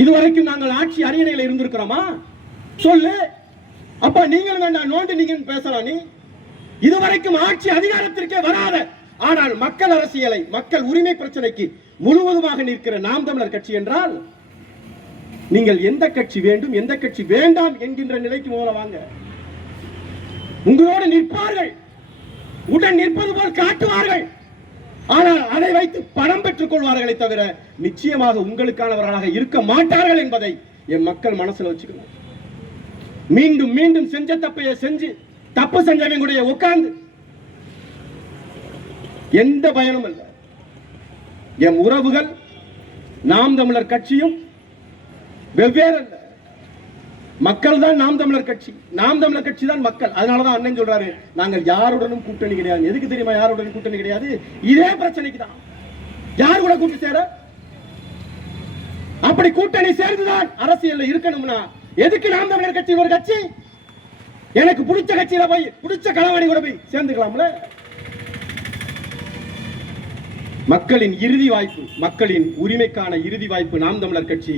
இதுவரைக்கும் நாங்கள் ஆட்சி அரியணையில் இருந்திருக்கிறோமா? சொல்லு. அப்ப நீங்கள் வேண்டாம் நோண்டு நீங்க பேசலாம். நீ இதுவரைக்கும் ஆட்சி அதிகாரத்திற்கே வராத, ஆனால் மக்கள் அரசியலை, மக்கள் உரிமை பிரச்சனைக்கு முழுவதுமாக நிற்கிற நாம் தமிழர் கட்சி என்றால் நீங்கள் எந்த கட்சி வேண்டும் எந்த கட்சி வேண்டாம் என்கின்ற நிலைக்கு முதல்ல வாங்க. உங்களோடு நிற்பார்கள், உடன் நிற்பது போல் காட்டுவார்கள், ஆனால் அதை வைத்து பணம் பெற்றுக் கொள்வார்களை தவிர நிச்சயமாக உங்களுக்கானவர்களாக இருக்க மாட்டார்கள் என்பதை என் மக்கள் மனசுல வச்சுக்கணும். மீண்டும் மீண்டும் செஞ்ச தப்பைய செஞ்சு தப்பு செஞ்சவங்களுடைய உட்கார்ந்து எந்த பயனும் இல்லை. என் உறவுகள் நாம் தமிழர் கட்சியும் வெவ்வேறு அல்ல. மக்கள் தான் நாம் தமிழர் கட்சி, நாம் தமிழர் கட்சி தான் மக்கள். அதனாலதான் அண்ணன் சொல்றாரு, நாங்கள் யாருடனும் கூட்டணி கிடையாது. எதுக்கு தெரியுமா யாருடனும் கூட்டணி கிடையாது? இதே பிரச்சனைக்கு தான். யார் கூட கூட்டி சேர? அப்படி கூட்டணி சேர்ந்துதான் அரசியல் இருக்கணும்னா எதுக்கு நாம் தமிழர் கட்சி ஒரு கட்சி? எனக்கு பிடிச்ச கட்சியில போய் பிடிச்ச களவாணி கூட போய் சேர்ந்துக்கலாம்ல. மக்களின் இறுதி வாய்ப்பு, மக்களின் உரிமைக்கான இறுதி வாய்ப்பு நாம் தமிழர் கட்சி.